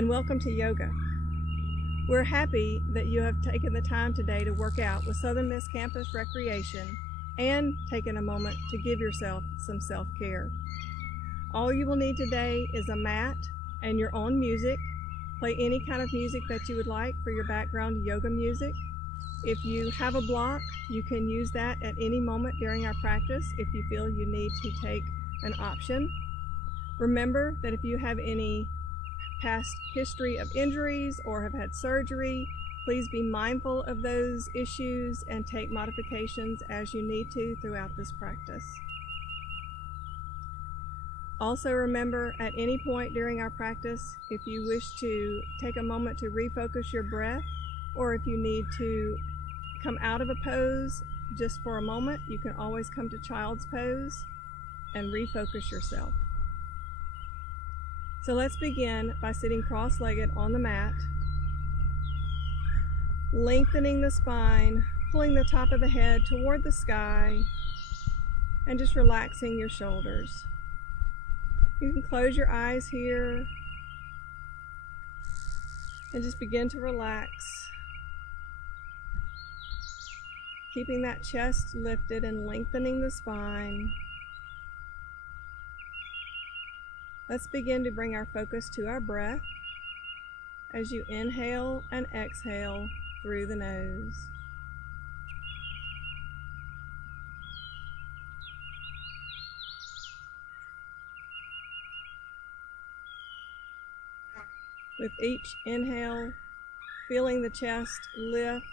and welcome to yoga. We're happy that you have taken the time today to work out with Southern Miss Campus Recreation and taken a moment to give yourself some self-care. All you will need today is a mat and your own music. Play any kind of music that you would like for your background yoga music. If you have a block, you can use that at any moment during our practice if you feel you need to take an option. Remember that if you have any past history of injuries or have had surgery, please be mindful of those issues and take modifications as you need to throughout this practice. Also remember, at any point during our practice, if you wish to take a moment to refocus your breath, or if you need to come out of a pose just for a moment, you can always come to child's pose and refocus yourself. So let's begin by sitting cross-legged on the mat, lengthening the spine, pulling the top of the head toward the sky, and just relaxing your shoulders. You can close your eyes here and just begin to relax, keeping that chest lifted and lengthening the spine. Let's begin to bring our focus to our breath as you inhale and exhale through the nose. With each inhale, feeling the chest lift,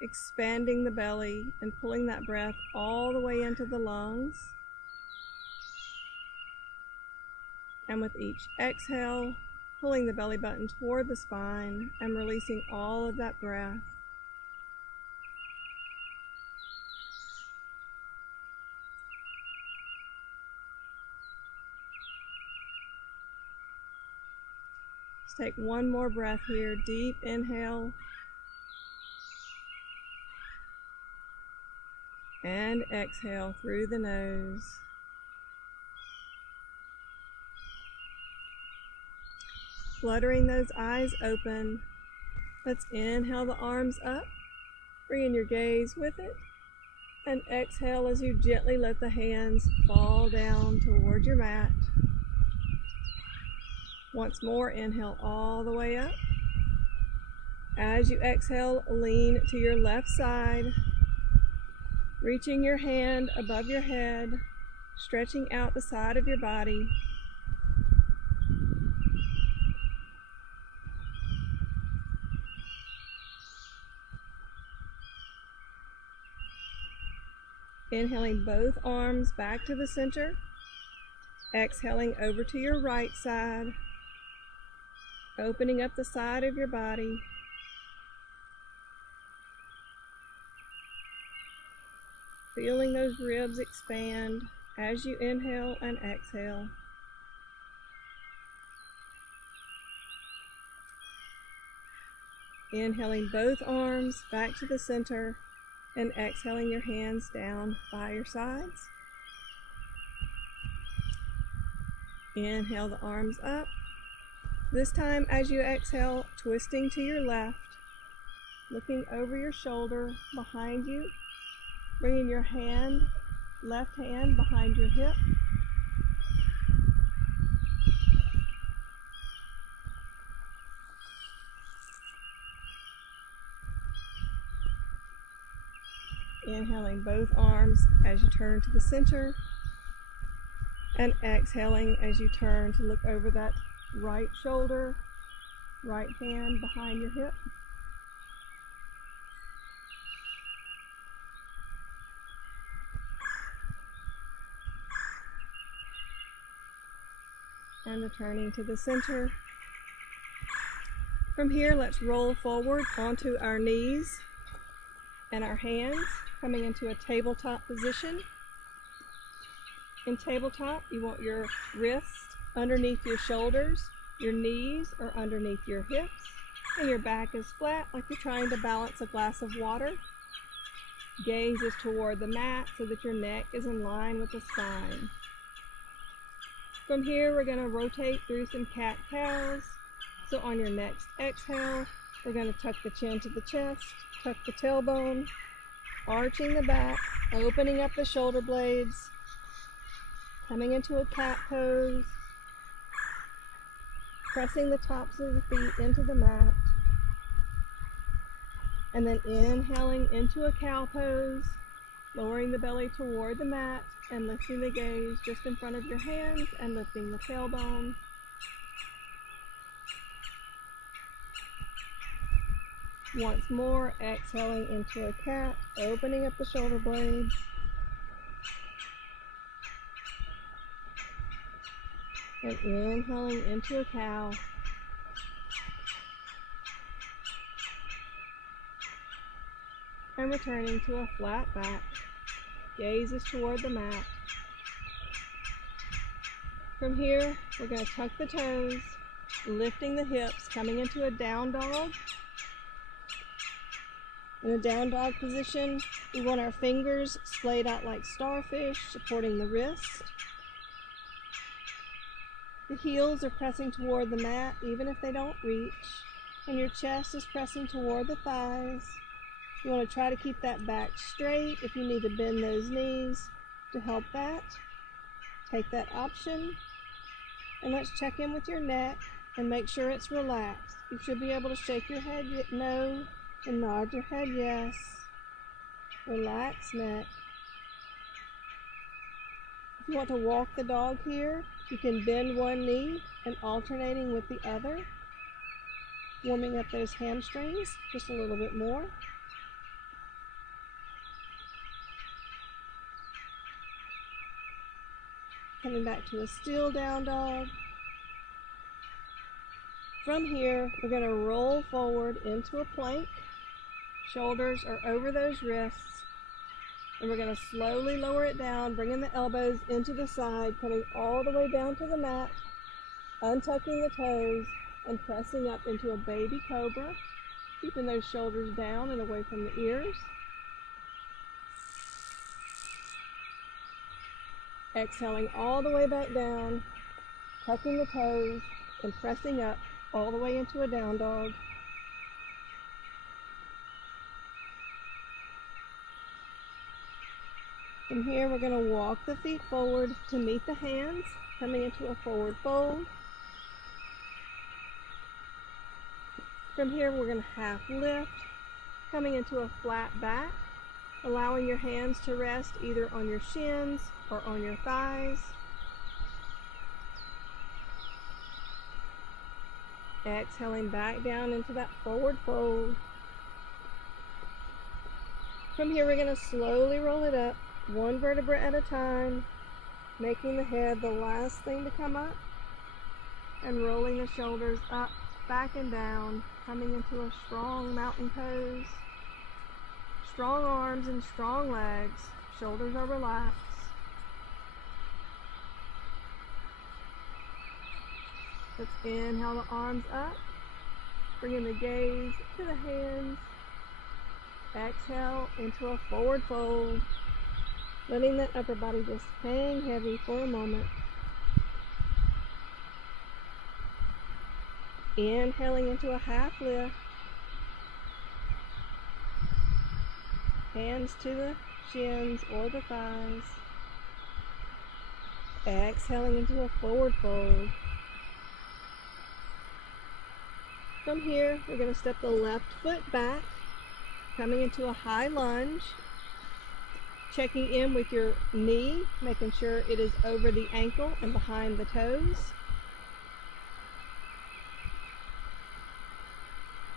expanding the belly, and pulling that breath all the way into the lungs. And with each exhale, pulling the belly button toward the spine and releasing all of that breath. Let's take one more breath here. Deep inhale. And exhale through the nose. Fluttering those eyes open, let's inhale the arms up, bringing your gaze with it, and exhale as you gently let the hands fall down toward your mat. Once more, inhale all the way up. As you exhale, lean to your left side, reaching your hand above your head, stretching out the side of your body. Inhaling both arms back to the center, exhaling over to your right side, opening up the side of your body. Feeling those ribs expand as you inhale and exhale. Inhaling both arms back to the center and exhaling your hands down by your sides. Inhale the arms up. This time as you exhale, twisting to your left, looking over your shoulder behind you, bringing your left hand behind your hip. Inhaling both arms as you turn to the center, and exhaling as you turn to look over that right shoulder, right hand behind your hip. And returning to the center. From here, let's roll forward onto our knees and our hands, coming into a tabletop position. In tabletop, you want your wrists underneath your shoulders, your knees are underneath your hips, and your back is flat like you're trying to balance a glass of water. Gaze is toward the mat so that your neck is in line with the spine. From here, we're going to rotate through some cat-cows, So on your next exhale, we're going to tuck the chin to the chest, tuck the tailbone, arching the back, opening up the shoulder blades, coming into a cat pose, pressing the tops of the feet into the mat, and then inhaling into a cow pose, lowering the belly toward the mat and lifting the gaze just in front of your hands and lifting the tailbone. Once more, exhaling into a cat, opening up the shoulder blades. And inhaling into a cow. And returning to a flat back. Gaze is toward the mat. From here, we're going to tuck the toes, lifting the hips, coming into a down dog. In a down dog position, we want our fingers splayed out like starfish, supporting the wrist. The heels are pressing toward the mat, even if they don't reach, and your chest is pressing toward the thighs. You want to try to keep that back straight. If you need to bend those knees to help that, take that option. And let's check in with your neck and make sure it's relaxed. You should be able to shake your head no and nod your head yes. Relax neck. If you want to walk the dog here, you can bend one knee and alternating with the other, warming up those hamstrings just a little bit more. Coming back to a still down dog. From here, we're going to roll forward into a plank. Shoulders are over those wrists. And we're going to slowly lower it down, bringing the elbows into the side, coming all the way down to the mat, untucking the toes, and pressing up into a baby cobra, keeping those shoulders down and away from the ears. Exhaling all the way back down, tucking the toes, and pressing up all the way into a down dog. From here, we're going to walk the feet forward to meet the hands, coming into a forward fold. From here, we're going to half lift, coming into a flat back, allowing your hands to rest either on your shins or on your thighs. Exhaling back down into that forward fold. From here, we're going to slowly roll it up, one vertebra at a time, making the head the last thing to come up, and rolling the shoulders up, back and down, coming into a strong mountain pose. Strong arms and strong legs, shoulders are relaxed. Let's inhale the arms up, bringing the gaze to the hands. Exhale into a forward fold, letting that upper body just hang heavy for a moment. Inhaling into a half lift. Hands to the shins or the thighs. Exhaling into a forward fold. From here, we're going to step the left foot back, coming into a high lunge. Checking in with your knee, making sure it is over the ankle and behind the toes.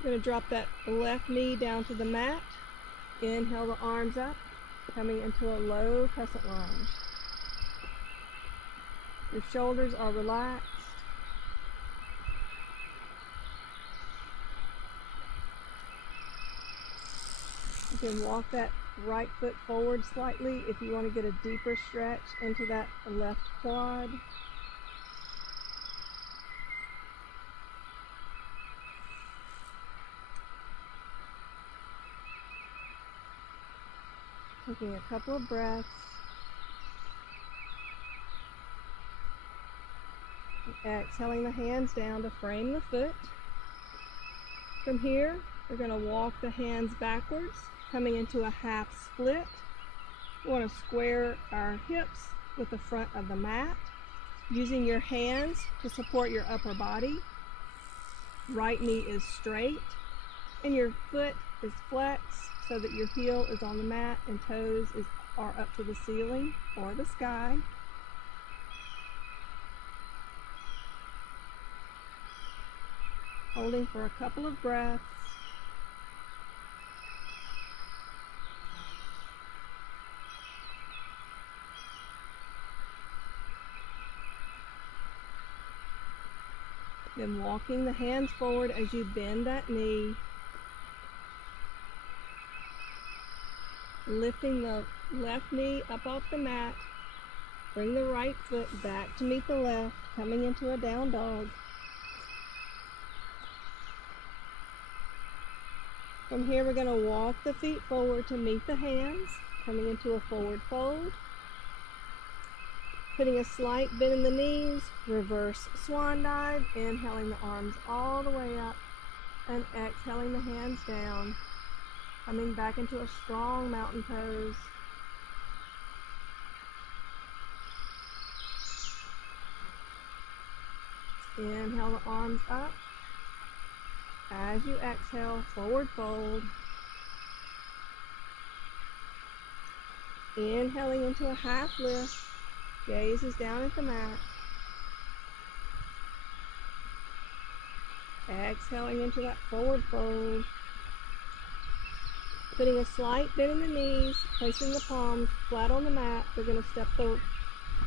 We're going to drop that left knee down to the mat. Inhale the arms up, coming into a low crescent lunge. Your shoulders are relaxed. You can walk that right foot forward slightly if you want to get a deeper stretch into that left quad. Taking a couple of breaths. Exhaling the hands down to frame the foot. From here, we're going to walk the hands backwards, coming into a half split. We want to square our hips with the front of the mat, using your hands to support your upper body. Right knee is straight, and your foot is flexed so that your heel is on the mat and toes are up to the ceiling or the sky. Holding for a couple of breaths. Then walking the hands forward as you bend that knee. Lifting the left knee up off the mat. Bring the right foot back to meet the left, coming into a down dog. From here, we're going to walk the feet forward to meet the hands, coming into a forward fold. Putting a slight bend in the knees, reverse swan dive, inhaling the arms all the way up, and exhaling the hands down, coming back into a strong mountain pose. Inhale the arms up. As you exhale, forward fold. Inhaling into a half lift. Gaze is down at the mat. Exhaling into that forward fold. Putting a slight bend in the knees, placing the palms flat on the mat. We're going to step the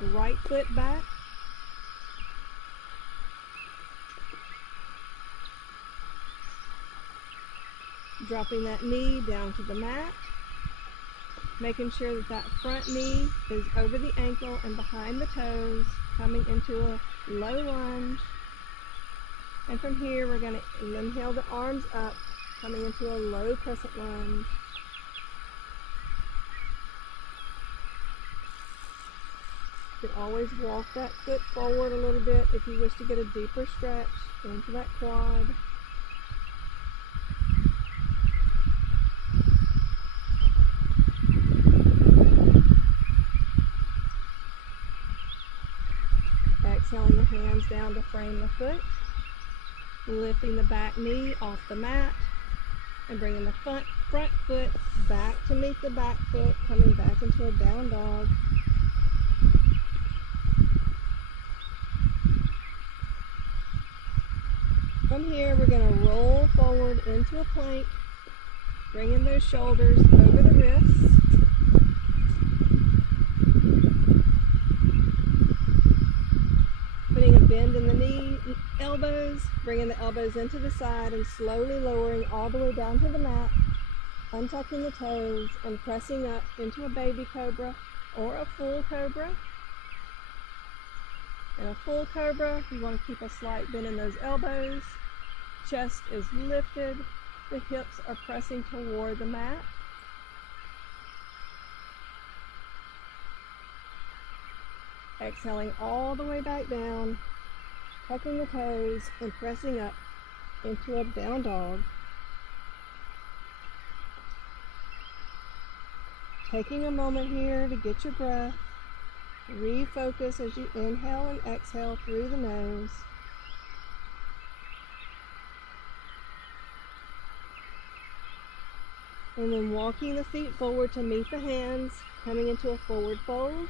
right foot back. Dropping that knee down to the mat. Making sure that that front knee is over the ankle and behind the toes, coming into a low lunge. And from here, we're going to inhale the arms up, coming into a low crescent lunge. You can always walk that foot forward a little bit if you wish to get a deeper stretch into that quad. Exhaling the hands down to frame the foot, lifting the back knee off the mat, and bringing the front foot back to meet the back foot, coming back into a down dog. From here, we're going to roll forward into a plank, bringing those shoulders over the wrists. Putting a bend in the knee, elbows, bringing the elbows into the side and slowly lowering all the way down to the mat, untucking the toes and pressing up into a baby cobra or a full cobra. In a full cobra, you want to keep a slight bend in those elbows. Chest is lifted, the hips are pressing toward the mat. Exhaling all the way back down, tucking the toes and pressing up into a down dog. Taking a moment here to get your breath. Refocus as you inhale and exhale through the nose. And then walking the feet forward to meet the hands, coming into a forward fold.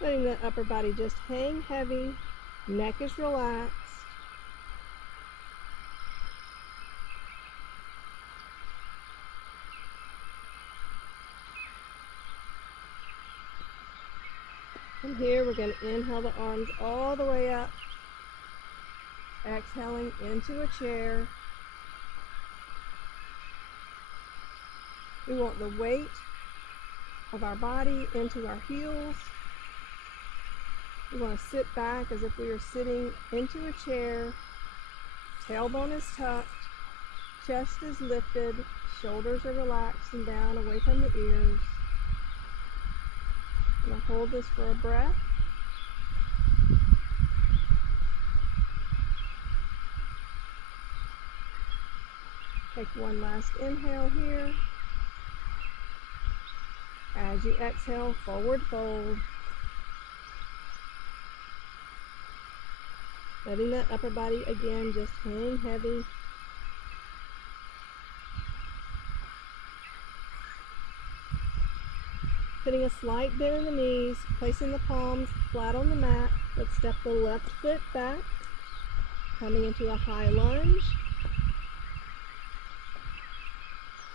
Letting the upper body just hang heavy, neck is relaxed. From here, we're going to inhale the arms all the way up, exhaling into a chair. We want the weight of our body into our heels. We want to sit back as if we are sitting into a chair. Tailbone is tucked, chest is lifted, shoulders are relaxed and down away from the ears. I'm going to hold this for a breath. Take one last inhale here. As you exhale, forward fold. Letting that upper body again just hang heavy. Putting a slight bend in the knees, placing the palms flat on the mat. Let's step the left foot back, coming into a high lunge.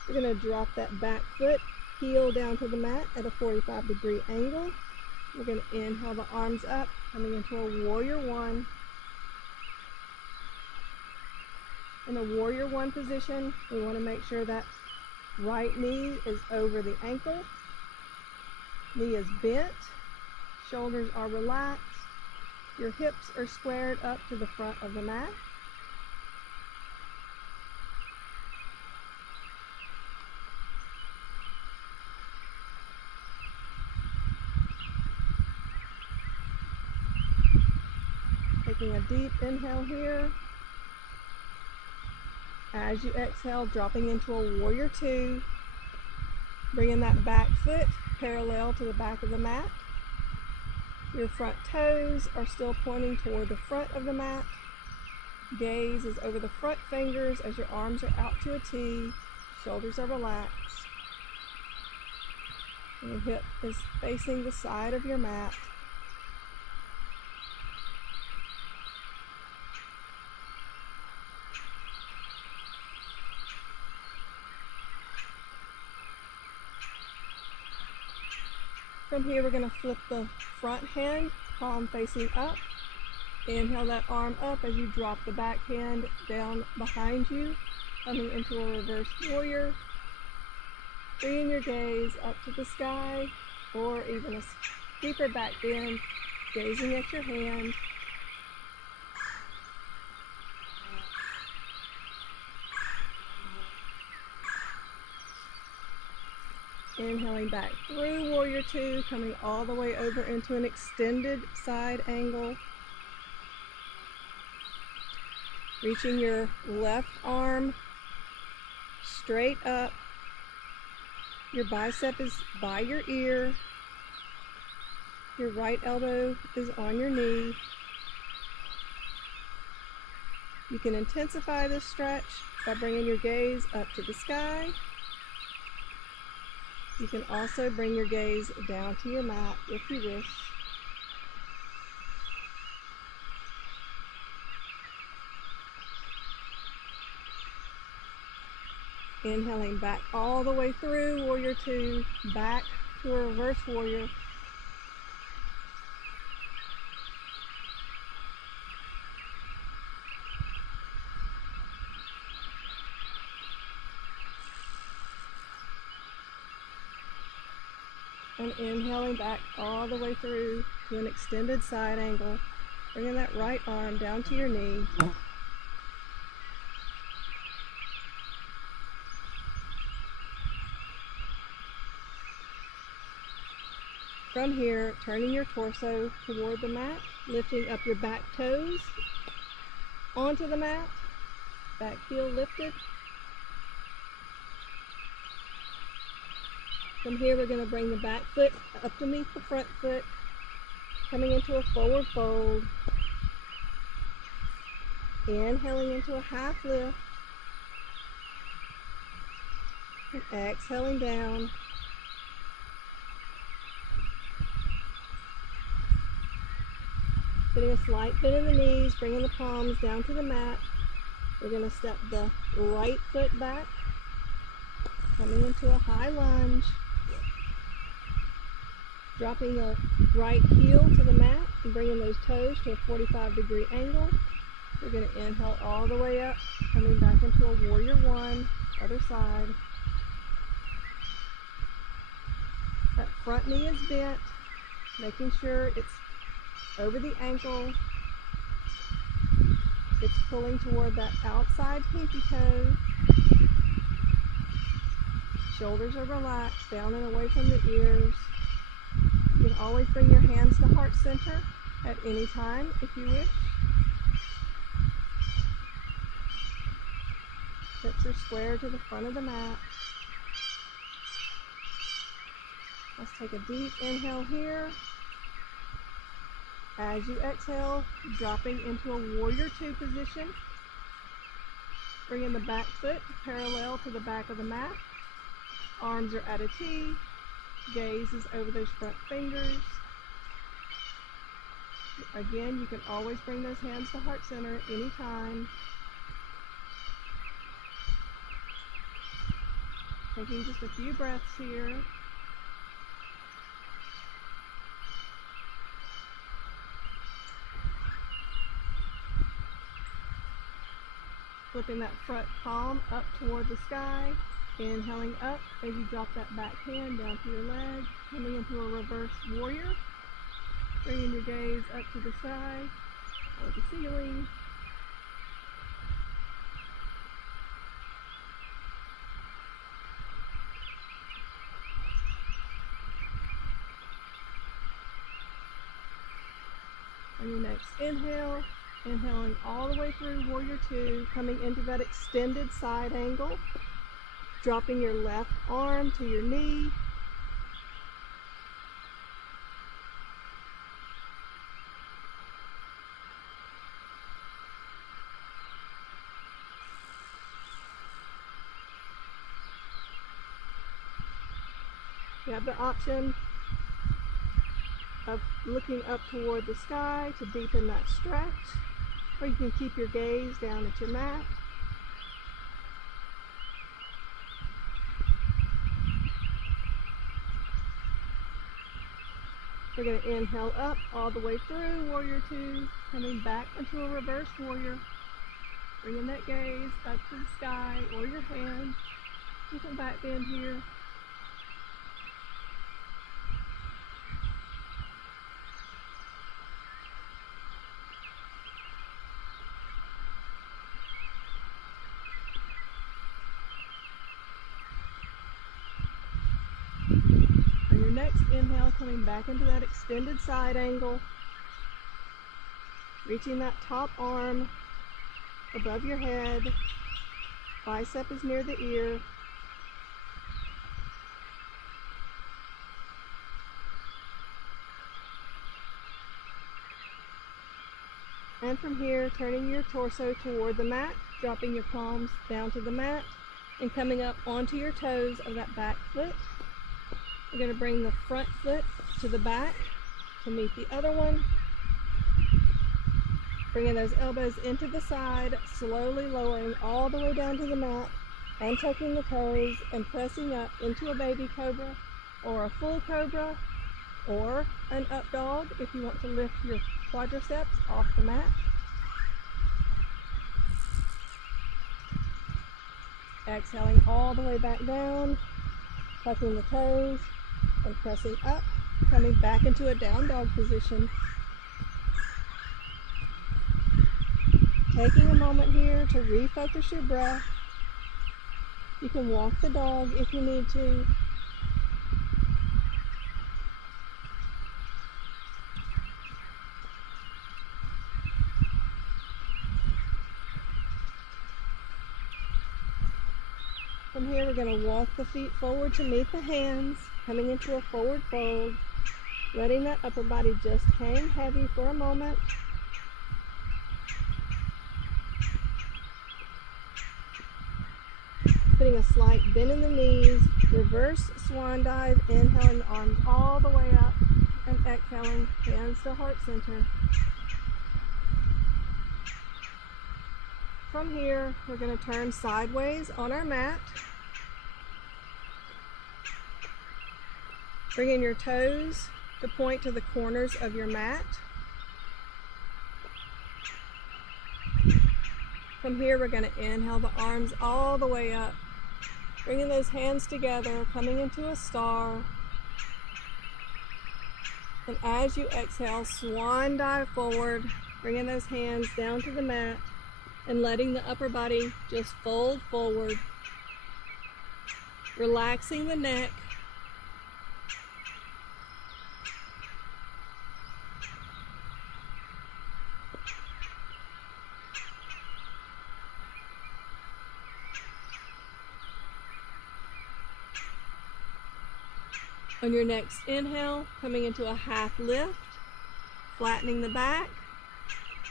We're going to drop that back foot, heel down to the mat at a 45-degree angle. We're going to inhale the arms up, coming into a warrior one. In a warrior one position, we want to make sure that right knee is over the ankle. Knee is bent, shoulders are relaxed, your hips are squared up to the front of the mat. Taking a deep inhale here. As you exhale, dropping into a warrior two, bringing that back foot parallel to the back of the mat. Your front toes are still pointing toward the front of the mat. Gaze is over the front fingers as your arms are out to a T, shoulders are relaxed. And your hip is facing the side of your mat. From here, we're going to flip the front hand, palm facing up. Inhale that arm up as you drop the back hand down behind you, coming into a reverse warrior. Bringing your gaze up to the sky, or even a deeper back bend, gazing at your hand. Inhaling back through warrior two, coming all the way over into an extended side angle. Reaching your left arm straight up. Your bicep is by your ear. Your right elbow is on your knee. You can intensify this stretch by bringing your gaze up to the sky. You can also bring your gaze down to your mat if you wish. Inhaling back all the way through warrior two, back to a reverse warrior. And inhaling back all the way through to an extended side angle, bringing that right arm down to your knee. From here, turning your torso toward the mat, lifting up your back toes onto the mat, back heel lifted. From here, we're going to bring the back foot up to meet the front foot, coming into a forward fold. Inhaling into a half lift. And exhaling down. Putting a slight bend in the knees, bringing the palms down to the mat. We're going to step the right foot back, coming into a high lunge. Dropping the right heel to the mat and bringing those toes to a 45-degree angle. We're going to inhale all the way up, coming back into a warrior one, other side. That front knee is bent, making sure it's over the ankle. It's pulling toward that outside pinky toe. Shoulders are relaxed, down and away from the ears. You can always bring your hands to heart center at any time if you wish. Hips are square to the front of the mat. Let's take a deep inhale here. As you exhale, dropping into a warrior two position. Bringing the back foot parallel to the back of the mat. Arms are at a T. Gaze is over those front fingers. Again, you can always bring those hands to heart center anytime. Taking just a few breaths here. Flipping that front palm up toward the sky. Inhaling up as you drop that back hand down to your leg. Coming into a reverse warrior. Bringing your gaze up to the sky or the ceiling. On your next inhale, inhaling all the way through warrior two, coming into that extended side angle. Dropping your left arm to your knee. You have the option of looking up toward the sky to deepen that stretch, or you can keep your gaze down at your mat. We're going to inhale up all the way through warrior two, coming back into a reverse warrior. Bringing that gaze up to the sky or your hand. You can back bend here. On your next inhale, coming back into that extended side angle. Reaching that top arm above your head. Bicep is near the ear. And from here, turning your torso toward the mat, dropping your palms down to the mat, and coming up onto your toes of that back foot. We're going to bring the front foot to the back to meet the other one. Bringing those elbows into the side, slowly lowering all the way down to the mat, untucking the toes and pressing up into a baby cobra or a full cobra or an up dog if you want to lift your quadriceps off the mat. Exhaling all the way back down, tucking the toes and pressing up, coming back into a down dog position. Taking a moment here to refocus your breath. You can walk the dog if you need to. From here, we're going to walk the feet forward to meet the hands, coming into a forward fold, letting that upper body just hang heavy for a moment. Putting a slight bend in the knees, reverse swan dive, inhaling the arms all the way up, and exhaling, hands to heart center. From here, we're going to turn sideways on our mat. Bringing your toes to point to the corners of your mat. From here, we're going to inhale the arms all the way up. Bringing those hands together, coming into a star. And as you exhale, swan dive forward, bringing those hands down to the mat and letting the upper body just fold forward. Relaxing the neck. On your next inhale, coming into a half lift, flattening the back,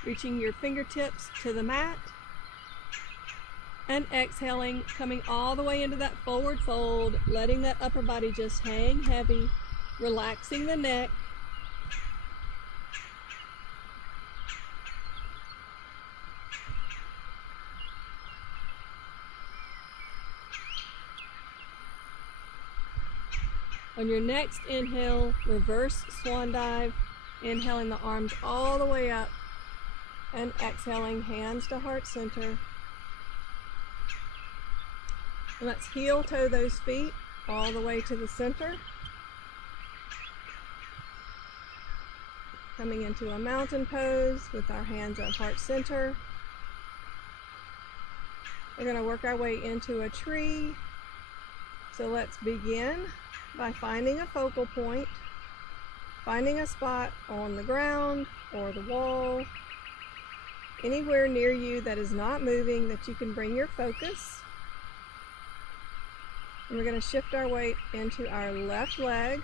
reaching your fingertips to the mat, and exhaling, coming all the way into that forward fold, letting that upper body just hang heavy, relaxing the neck. On your next inhale, reverse swan dive, inhaling the arms all the way up and exhaling, hands to heart center. And let's heel toe those feet all the way to the center. Coming into a mountain pose with our hands at heart center. We're going to work our way into a tree. So let's begin by finding a focal point, finding a spot on the ground or the wall, anywhere near you that is not moving that you can bring your focus. And we're going to shift our weight into our left leg,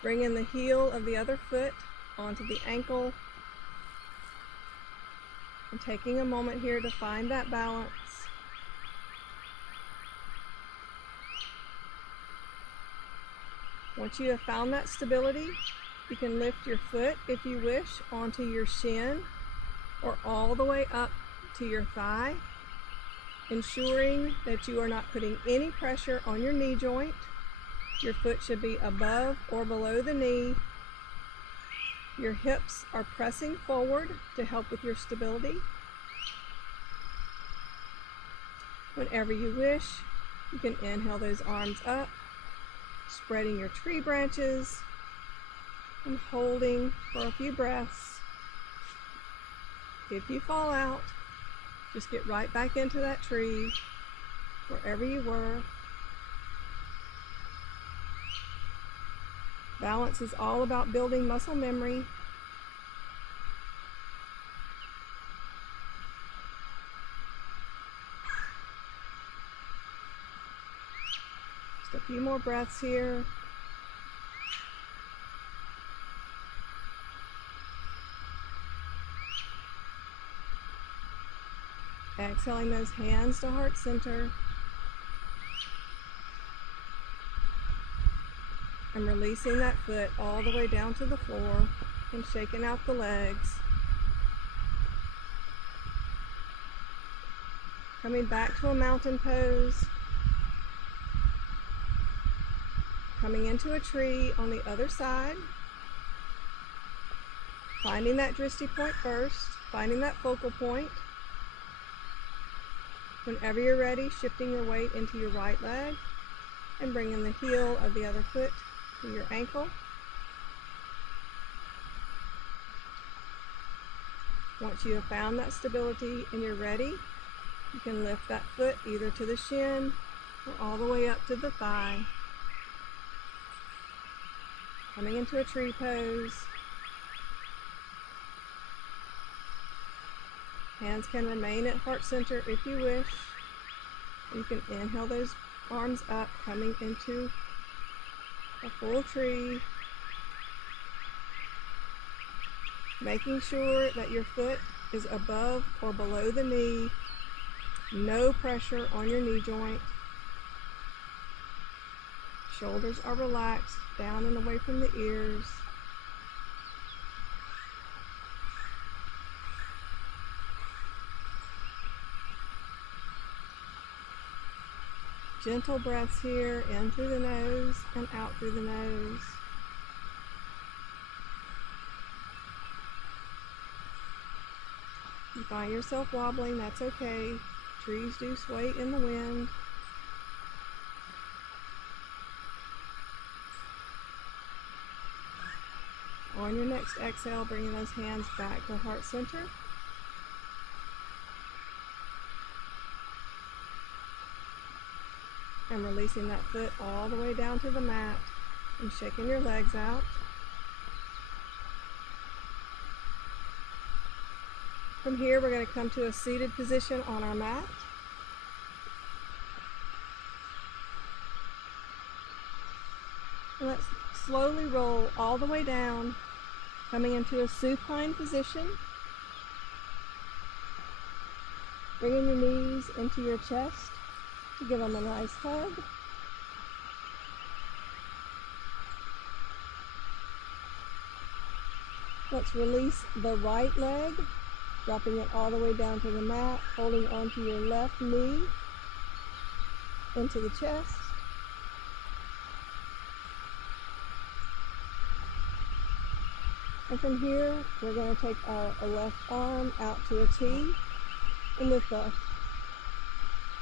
bringing the heel of the other foot onto the ankle, and taking a moment here to find that balance. Once you have found that stability, you can lift your foot, if you wish, onto your shin or all the way up to your thigh, ensuring that you are not putting any pressure on your knee joint. Your foot should be above or below the knee. Your hips are pressing forward to help with your stability. Whenever you wish, you can inhale those arms up, spreading your tree branches and holding for a few breaths. If you fall out, just get right back into that tree, wherever you were. Balance is all about building muscle memory. Just a few more breaths here. Exhaling those hands to heart center. And releasing that foot all the way down to the floor and shaking out the legs. Coming back to a mountain pose. Coming into a tree on the other side. Finding that drishti point first, finding that focal point. Whenever you're ready, shifting your weight into your right leg and bringing the heel of the other foot to your ankle. Once you have found that stability and you're ready, you can lift that foot either to the shin or all the way up to the thigh. Coming into a tree pose. Hands can remain at heart center if you wish. You can inhale those arms up, coming into a full tree. Making sure that your foot is above or below the knee. No pressure on your knee joint. Shoulders are relaxed, down and away from the ears. Gentle breaths here, in through the nose and out through the nose. You find yourself wobbling, that's okay. Trees do sway in the wind. On your next exhale, bringing those hands back to heart center. And releasing that foot all the way down to the mat and shaking your legs out. From here, we're going to come to a seated position on our mat. And let's slowly roll all the way down, coming into a supine position. Bringing your knees into your chest to give them a nice hug. Let's release the right leg, dropping it all the way down to the mat, holding onto your left knee into the chest. And from here, we're going to take our left arm out to a T, and with the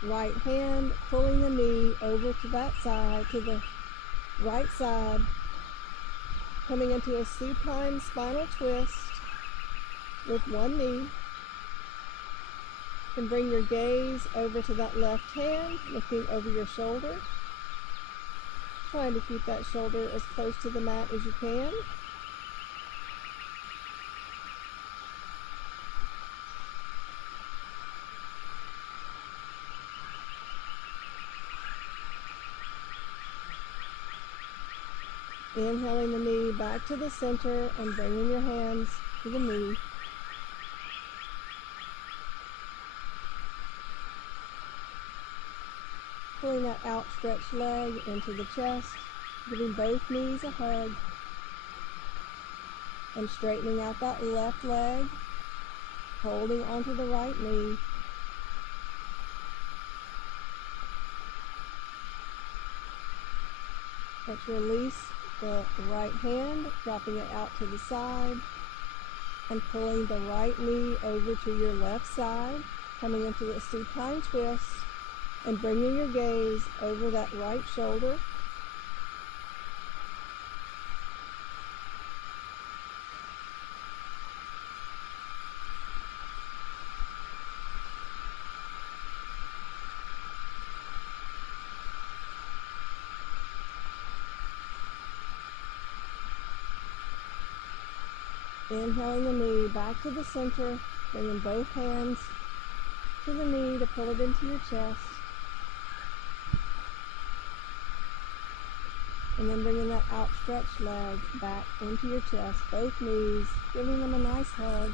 right hand pulling the knee over to that side, to the right side, coming into a supine spinal twist with one knee. You can bring your gaze over to that left hand, looking over your shoulder, trying to keep that shoulder as close to the mat as you can. Inhaling the knee back to the center and bringing your hands to the knee. Pulling that outstretched leg into the chest, giving both knees a hug, and straightening out that left leg, holding onto the right knee. Let's release the right hand, dropping it out to the side, and pulling the right knee over to your left side, coming into a supine twist, and bringing your gaze over that right shoulder. Inhaling the knee back to the center, bringing both hands to the knee to pull it into your chest. And then bringing that outstretched leg back into your chest, both knees, giving them a nice hug.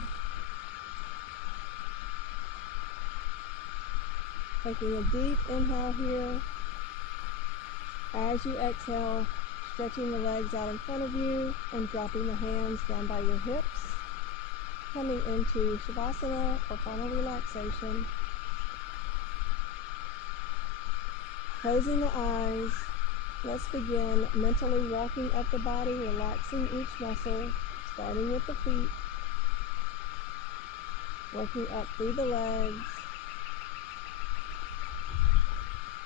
Taking a deep inhale here. As you exhale, stretching the legs out in front of you and dropping the hands down by your hips. Coming into Shavasana or final relaxation. Closing the eyes. Let's begin mentally walking up the body, relaxing each muscle, starting with the feet, working up through the legs,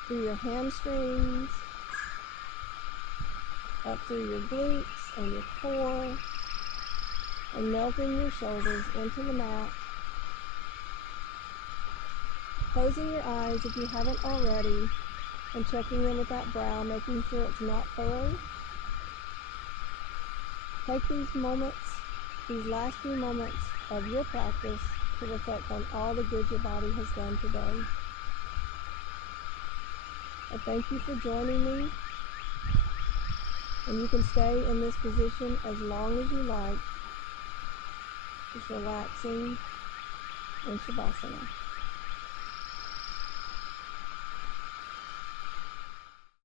through your hamstrings, up through your glutes and your core, and melting your shoulders into the mat. Closing your eyes if you haven't already, and checking in with that brow, making sure it's not furrowed. Take these moments, these last few moments of your practice to reflect on all the good your body has done today. I thank you for joining me, and you can stay in this position as long as you like, just relaxing in Shavasana.